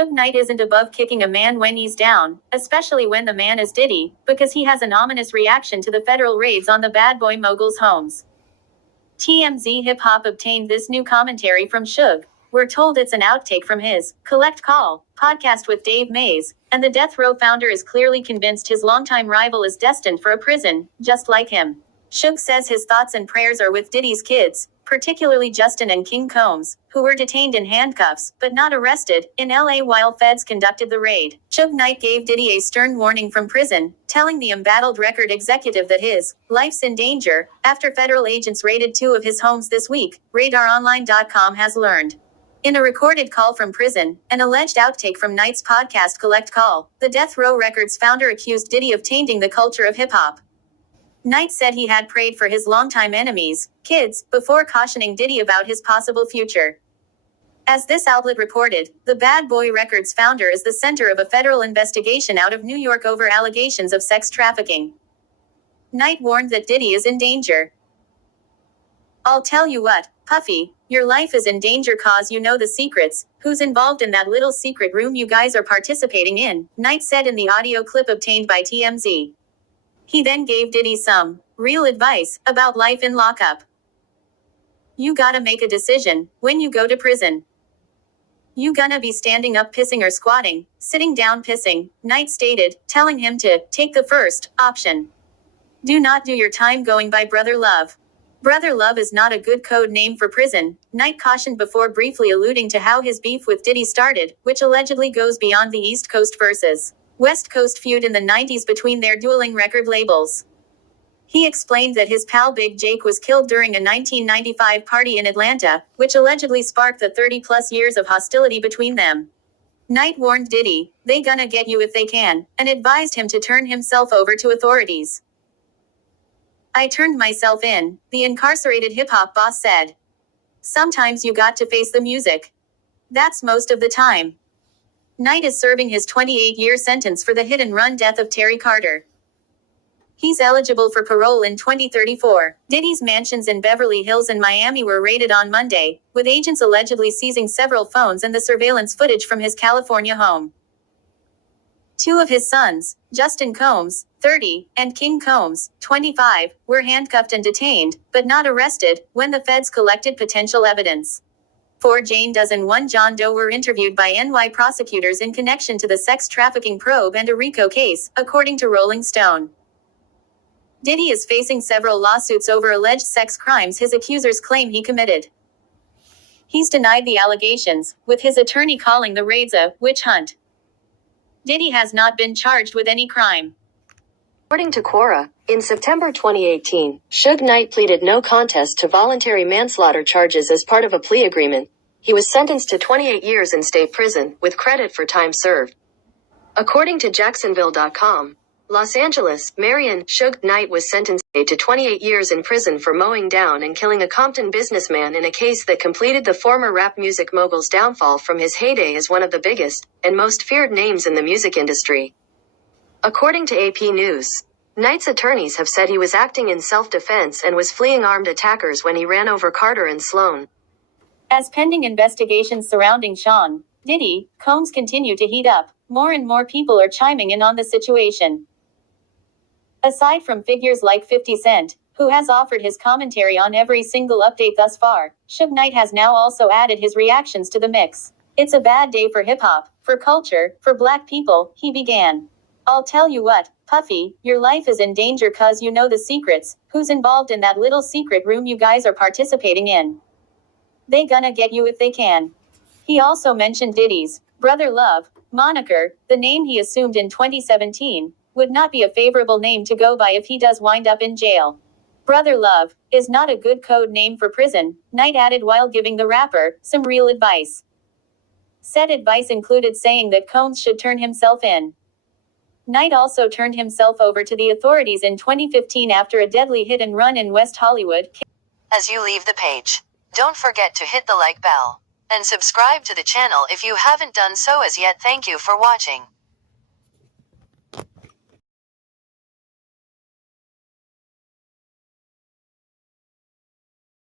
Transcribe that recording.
Suge Knight isn't above kicking a man when he's down, especially when the man is Diddy, because he has an ominous reaction to the federal raids on the bad boy mogul's homes. TMZ Hip Hop obtained this new commentary from Suge. We're told it's an outtake from his Collect Call podcast with Dave Mays, and the Death Row founder is clearly convinced his longtime rival is destined for a prison, just like him. Suge says his thoughts and prayers are with Diddy's kids, particularly Justin and King Combs, who were detained in handcuffs, but not arrested, in LA while feds conducted the raid. Suge Knight gave Diddy a stern warning from prison, telling the embattled record executive that his life's in danger, after federal agents raided 2 of his homes this week, RadarOnline.com has learned. In a recorded call from prison, an alleged outtake from Knight's podcast Collect Call, the Death Row Records founder accused Diddy of tainting the culture of hip-hop. Knight said he had prayed for his longtime enemies, kids, before cautioning Diddy about his possible future. As this outlet reported, the Bad Boy Records founder is the center of a federal investigation out of New York over allegations of sex trafficking. Knight warned that Diddy is in danger. "I'll tell you what, Puffy, your life is in danger cause you know the secrets, who's involved in that little secret room you guys are participating in," Knight said in the audio clip obtained by TMZ. He then gave Diddy some real advice about life in lockup. "You gotta make a decision when you go to prison. You gonna be standing up pissing or squatting, sitting down pissing," Knight stated, telling him to take the first option. "Do not do your time going by Brother Love. Brother Love is not a good code name for prison," Knight cautioned before briefly alluding to how his beef with Diddy started, which allegedly goes beyond the East Coast versus West Coast feud in the 90s between their dueling record labels. He explained that his pal Big Jake was killed during a 1995 party in Atlanta, which allegedly sparked the 30-plus years of hostility between them. Knight warned Diddy, "They gonna get you if they can," and advised him to turn himself over to authorities. "I turned myself in," the incarcerated hip-hop boss said. "Sometimes you got to face the music. That's most of the time." Knight is serving his 28-year sentence for the hit-and-run death of Terry Carter. He's eligible for parole in 2034. Diddy's mansions in Beverly Hills and Miami were raided on Monday, with agents allegedly seizing several phones and the surveillance footage from his California home. 2 of his sons, Justin Combs, 30, and King Combs, 25, were handcuffed and detained, but not arrested, when the feds collected potential evidence. 4 Jane Does and 1 John Doe were interviewed by NY prosecutors in connection to the sex trafficking probe and a RICO case, according to Rolling Stone. Diddy is facing several lawsuits over alleged sex crimes his accusers claim he committed. He's denied the allegations, with his attorney calling the raids a witch hunt. Diddy has not been charged with any crime. According to Quora, in September 2018, Suge Knight pleaded no contest to voluntary manslaughter charges as part of a plea agreement. He was sentenced to 28 years in state prison, with credit for time served. According to Jacksonville.com, Los Angeles, Marion, Suge Knight was sentenced to 28 years in prison for mowing down and killing a Compton businessman in a case that completed the former rap music mogul's downfall from his heyday as one of the biggest and most feared names in the music industry. According to AP News, Knight's attorneys have said he was acting in self-defense and was fleeing armed attackers when he ran over Carter and Sloan. As pending investigations surrounding Sean Diddy Combs continue to heat up, more and more people are chiming in on the situation. Aside from figures like 50 Cent, who has offered his commentary on every single update thus far, Suge Knight has now also added his reactions to the mix. "It's a bad day for hip-hop, for culture, for black people," he began. "I'll tell you what, Puffy, your life is in danger cause you know the secrets, who's involved in that little secret room you guys are participating in. They gonna get you if they can." He also mentioned Diddy's Brother Love moniker, the name he assumed in 2017, would not be a favorable name to go by if he does wind up in jail. "Brother Love is not a good code name for prison," Knight added while giving the rapper some real advice. Said advice included saying that Combs should turn himself in. Knight also turned himself over to the authorities in 2015 after a deadly hit and run in West Hollywood. As you leave the page, don't forget to hit the like bell and subscribe to the channel if you haven't done so as yet. Thank you for watching.